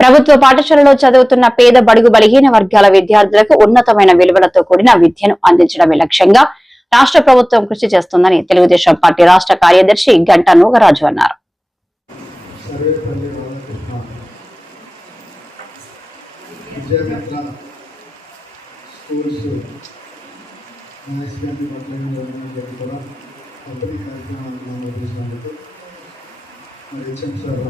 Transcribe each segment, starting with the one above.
ప్రభుత్వ పాఠశాలలో చదువుతున్న పేద బడుగు బలహీన వర్గాల విద్యార్థులకు ఉన్నతమైన విలువలతో కూడిన విద్యను అందించడమే లక్ష్యంగా రాష్ట్ర ప్రభుత్వం కృషి చేస్తుందని తెలుగుదేశం పార్టీ రాష్ట్ర కార్యదర్శి గంటా నూగరాజు అన్నారు. స్కూల్స్ హెచ్ఎం సార్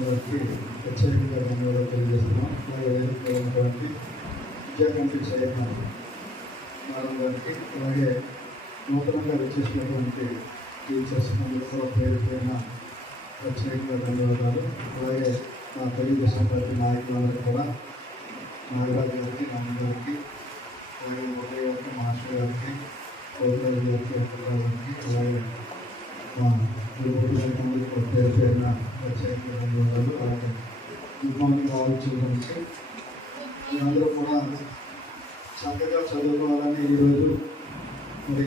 గారికి ప్రత్యేకంగా ధన్యవాదాలు తెలియజేస్తున్నాం. అలాగే వేదికలో ఉన్నటువంటి విద్యా కమిటీ చైర్మన్ మేడం గారికి అలాగే నూతనంగా వచ్చేసినటువంటి టీచర్స్ అందరూ కూడా పేరు పైన ప్రత్యేకంగా ధన్యవాదాలు. అలాగే మా తెలుగుదేశం పార్టీ నాయకులందరూ కూడా నాగరాజు గారికి నాన్న గారికి అలాగే ఉదయ్ గారికి మాస్టర్ గారికి గౌరవ్ గారికి అలాగే పేరు పేరున ధన్యవాదాలు అలాగే ఇంకొన్ని ఆలోచించి అందరూ కూడా చక్కగా చదువుకోవాలని ఈరోజు మరి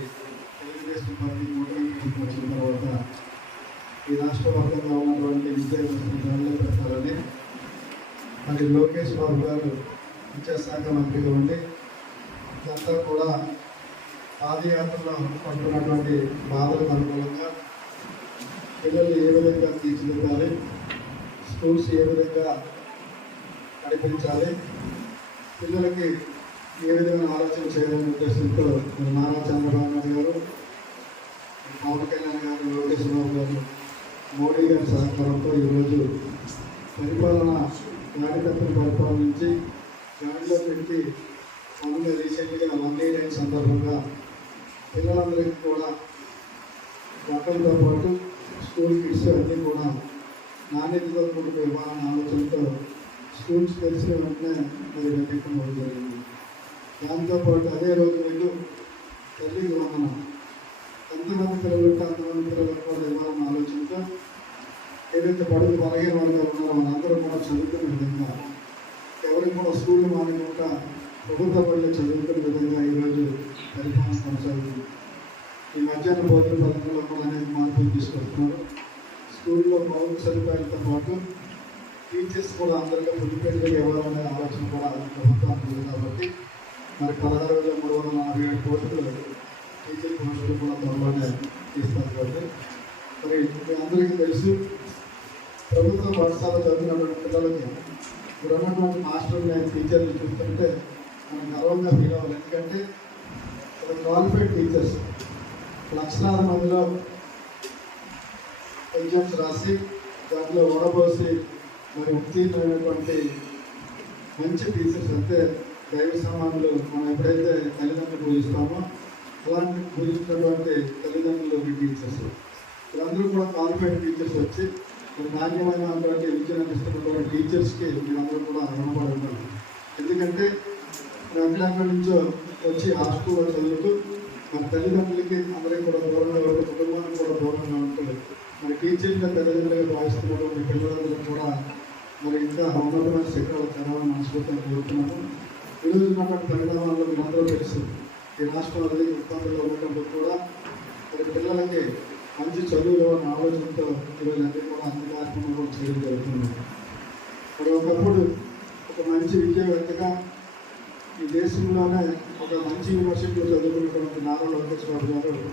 తెలుగుదేశం పార్టీ కూటమికి వచ్చిన తర్వాత ఈ రాష్ట్ర వ్యాప్తంగా ఉన్నటువంటి విద్యా వ్యవస్థను పెట్టాలని మరి లోకేష్ బాబు గారు విద్యాశాఖ మంత్రిగా ఉండి ఇదంతా కూడా పాదయాత్రలో పడుతున్నటువంటి బాధలకు అనుకూలంగా పిల్లలు ఏ విధంగా తీర్చిదిద్దాలి? స్కూల్స్ ఏ విధంగా నడిపించాలి? పిల్లలకి ఏ విధమైన ఆలోచన చేయాలనే ఉద్దేశంతో మన నారా చంద్రబాబు నాయుడు గారు పవన్ కళ్యాణ్ గారు లోకేష్ బాబు గారు మోడీ గారి సహకారంతో ఈరోజు పరిపాలన నాయకత్వం పరిపాలించి నుంచి గాడిలో పెట్టి మొన్న రీసెంట్గా వన్ డే సందర్భంగా పిల్లలందరికీ కూడా బట్టలతో పాటు స్కూల్ కిట్స్ అన్నీ కూడా నాణ్యతతో కూడిన ఇవ్వాలన్న ఆలోచనతో స్కూల్స్ తెలిసిన వెంటనే మరి పెట్టడం జరిగింది. దాంతోపాటు అదే రోజు వీళ్ళు తల్లికి వందనం ఎంతమంది పిల్లలు అంతమంది పిల్లలకు కూడా ఇవ్వాలన్న ఆలోచనతో ఏదైతే బడుగు బలహీన వర్గాలు ఉన్నారో వాళ్ళందరూ కూడా చదువుకునే విధంగా ఎవరికి కూడా స్కూల్ మానకుండా ప్రభుత్వ బడిలో చదువుకునే విధంగా ఈరోజు పరిపాలన కొనసాగుతుంది. ఈ మధ్యాహ్న భోజన పథకంలో కూడా అనేక మార్పులు తీసుకొస్తున్నారు స్కూల్లో మౌలిక సదుపాయాలతో పాటు టీచర్స్ కూడా అందరికీ ఇండిపెండెంట్గా ఇవ్వాలనే ఆలోచన కూడా ప్రభుత్వానికి ఉంది కాబట్టి మరి పదహారు వేల మూడు వందల నలభై ఏడు కోట్లు టీచర్ పోస్టులు కూడా త్వరలోనే తీస్తారు కాబట్టి మరి మీ అందరికీ తెలుసు ప్రభుత్వ పాఠశాల చదివినటువంటి పిల్లలకి ఇప్పుడు ఉన్నటువంటి మాస్టర్ని టీచర్లు చూస్తుంటే మనం గర్వంగా ఫీల్ అవ్వాలి. ఎందుకంటే ఒక క్వాలిఫైడ్ టీచర్స్ లక్షలాది మందిలో ఎగ్జామ్స్ రాసి దాంట్లో ఓడబోసి మరి ఉత్తీర్ణమైనటువంటి మంచి టీచర్స్ అంటే దైవ సమానులు మనం ఎప్పుడైతే తల్లిదండ్రులు పూజిస్తామో అలాంటి పూజిస్తున్నటువంటి తల్లిదండ్రులు టీచర్స్. వీళ్ళందరూ కూడా క్వాలిఫైడ్ టీచర్స్ వచ్చి నాణ్యమైనటువంటి విద్యను అందిస్తున్నటువంటి టీచర్స్కి మేమందరూ కూడా రుణపడి ఉంటారు ఎందుకంటే మరి నుంచో వచ్చి హాస్టల్లో చదువుతూ మన తల్లిదండ్రులకి అందరికీ కూడా దూరంగా ఉంటూ కుటుంబానికి కూడా దూరంగా ఉంటుంది మరి టీచర్గా తల్లిదండ్రులుగా భావిస్తున్నటువంటి పిల్లలందరూ కూడా మరి ఇంకా ఉన్నతమైన శిఖరాలు తెరాలని మనస్ఫూర్తిగా కోరుతున్నాను ఈరోజు ఉన్నటువంటి పరిణామాల్లో మీరందరూ తెలుసు. ఈ రాష్ట్రం అనేది ఇబ్బందుల్లో ఉన్నప్పుడు కూడా మరి పిల్లలకి మంచి చదువులు అన్న ఆలోచనతో ఈరోజు అన్ని కూడా అన్ని కార్యక్రమాలు చేయడం జరుగుతుంది. మరి ఒకప్పుడు ఒక మంచి విద్యావేత్తగా ఈ దేశంలోనే ఒక మంచి యూనివర్సిటీలో చదువుకున్నటువంటి నారా లోకేశ్వర గారు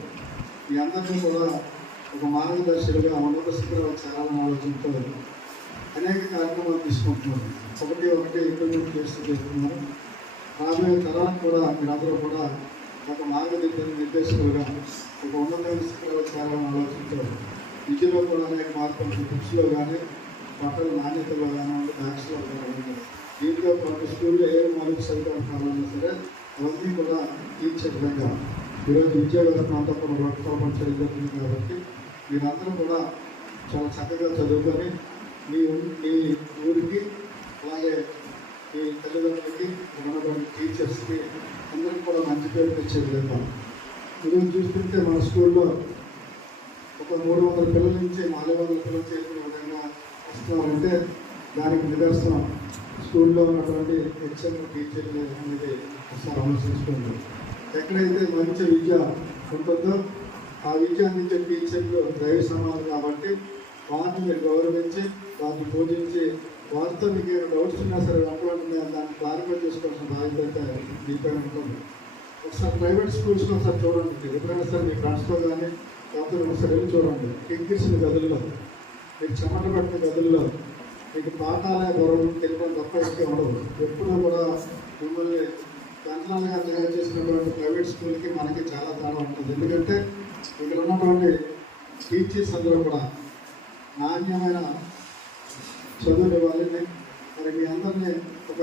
మీ అందరినీ కూడా ఒక మార్గదర్శులుగా ఉన్నత శిఖరాలు చేరాలని ఆలోచనతో అనేక కార్యక్రమాలు తీసుకుంటున్నారు. ఒకటి ఒకటి ఇంప్లిమెంట్ చేస్తూ చేస్తున్నారు. రాబోయే తరానికి కూడా మీరందరూ కూడా ఒక మార్గదర్శన నిర్దేశకులుగా ఒక ఉన్నతమైన శిఖరాలు చేరాలని ఆలోచనతో విద్యలో కూడా అనేక మార్పులు బుక్స్లో కానీ బట్టల నాణ్యతలో కానీ బ్యాగ్స్లో కానీ దీంతో పాటు స్కూల్లో ఏ మార్పు సదుపాయాలు కావాలన్నా సరే అవన్నీ కూడా తీర్చే విధంగా. ఈరోజు విద్యా వ్యవస్థ అంతా కూడా రూపకల్పన కాబట్టి మీరందరూ కూడా చాలా చక్కగా చదువుకొని మీ మీ ఊరికి అలాగే మీ తల్లిదండ్రులకి ఉన్నటువంటి టీచర్స్కి అందరికీ కూడా మంచి పేరు తెచ్చేది విధంగా. ఈరోజు చూస్తుంటే మన స్కూల్లో ఒక మూడు వందల పిల్లల నుంచి నాలుగు వందల పిల్లలు చేరుకునే విధంగా వస్తున్నారంటే దానికి నిదర్శనం స్కూల్లో ఉన్నటువంటి హెచ్ఎం టీచర్లు అనేది ఒకసారి ఆలోచించుకుంటాం ఎక్కడైతే మంచి విద్య ఉంటుందో ఆ విద్య అందించే టీచర్లు దైవ సమానం కాబట్టి వాటిని మీరు గౌరవించి వాటిని పూజించి వారితో మీకు ఏమైనా డౌట్స్ ఉన్నా సరే అటువంటి దాన్ని క్లారిఫై చేసుకోవాల్సిన బాధ్యత మీపై ఉంటుంది. ఒకసారి ప్రైవేట్ స్కూల్స్లో ఒకసారి చూడండి. ఎప్పుడైనా సరే మీ ఫ్రెండ్స్తో కానీ లేకపోతే ఒకసారి వెళ్ళి చూడండి. కింకిసిన గదుల్లో మీకు చెమట పట్టిన గదుల్లో మీకు పాఠాలే గౌరవం తెలియడం తప్ప ఇష్టం ఉండదు. ఎప్పుడూ కూడా మిమ్మల్ని కంటనాలుగా తయారు చేసినటువంటి ప్రైవేట్ స్కూల్కి మనకి చాలా తేడా ఉంటుంది. ఎందుకంటే ఇక్కడ ఉన్నటువంటి టీచర్స్ అందరూ కూడా నాణ్యమైన చదువులు ఇవ్వాలని మరి మీ అందరినీ ఒక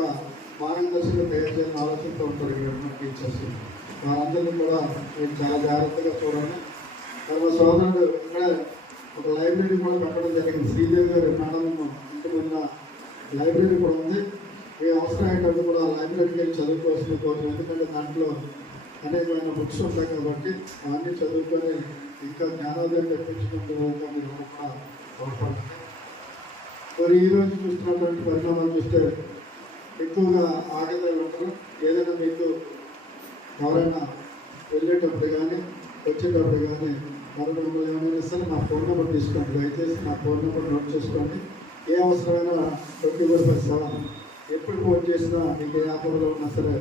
మార్గదర్శకులు తయారు చేయాలని ఆలోచనతో ఉంటారు ఇక్కడ ఉన్న టీచర్స్. వారందరినీ కూడా మీరు చాలా జాగ్రత్తగా చూడండి. మరి మా సోదరుడు ఇక్కడ ఒక లైబ్రరీ కూడా పెట్టడం జరిగింది. శ్రీదేవి గారి మేడం ఇంటి ముందు లైబ్రరీ కూడా ఉంది. ఏ అవసరం అయినప్పుడు కూడా లైబ్రరీకి వెళ్ళి చదువుకోవాల్సిన కోరిక ఎందుకంటే దాంట్లో అనేకమైన బుక్స్ ఉంటాయి కాబట్టి అవన్నీ చదువుకొని ఇంకా జ్ఞానోదయం తెప్పించుకుంటూ కూడా మరి ఈరోజు చూస్తున్నటువంటి పరిణామాలు చూస్తే ఎక్కువగా ఆడదాలు ఉంటారు ఏదైనా మీకు ఎవరైనా వెళ్ళేటప్పుడు కానీ వచ్చేటప్పుడు కానీ మరి మిమ్మల్ని ఏమైనా సరే నా ఫోన్ నెంబర్ తీసుకోండి. దయచేసి నా ఫోన్ నెంబర్ నోట్ చేసుకోండి. ఏ అవసరమైనా ట్వంటీ ఫోర్ బై సెవెన్ ఎప్పుడు ఫోన్ చేసినా మీకు ఏ ఆఫర్లో ఉన్నా సరే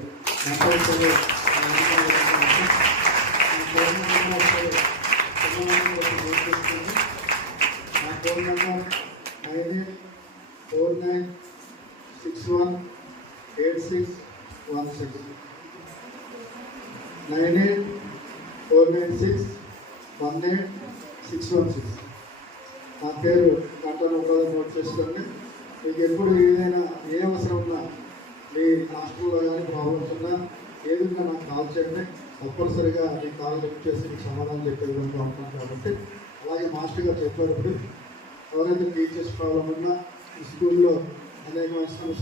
నా ఫోన్ నెంబర్ నా phone number nine eight four nine six one eight six one six nine eight four nine six one eight six one six నా పేరు కంటన్ ఉపాధి నోట్ చేసుకోండి మీకు ఎప్పుడు ఏదైనా ఏ అవసరం ఉన్నా మీ హాస్టల్లో కానీ ప్రాబ్లమ్స్ ఉన్నా ఏ విధంగా నాకు కాల్ చేయడమే తప్పనిసరిగా మీ కాల్ లిఫ్ట్ చేసి మీకు సమాధానం చెప్పే విధంగా ఉంటాను కాబట్టి అలాగే మాస్టర్ గారు చెప్పారు ఎవరైతే టీచర్స్ ప్రాబ్లం ఉన్నా ఈ స్కూల్లో అనేక సమస్యలు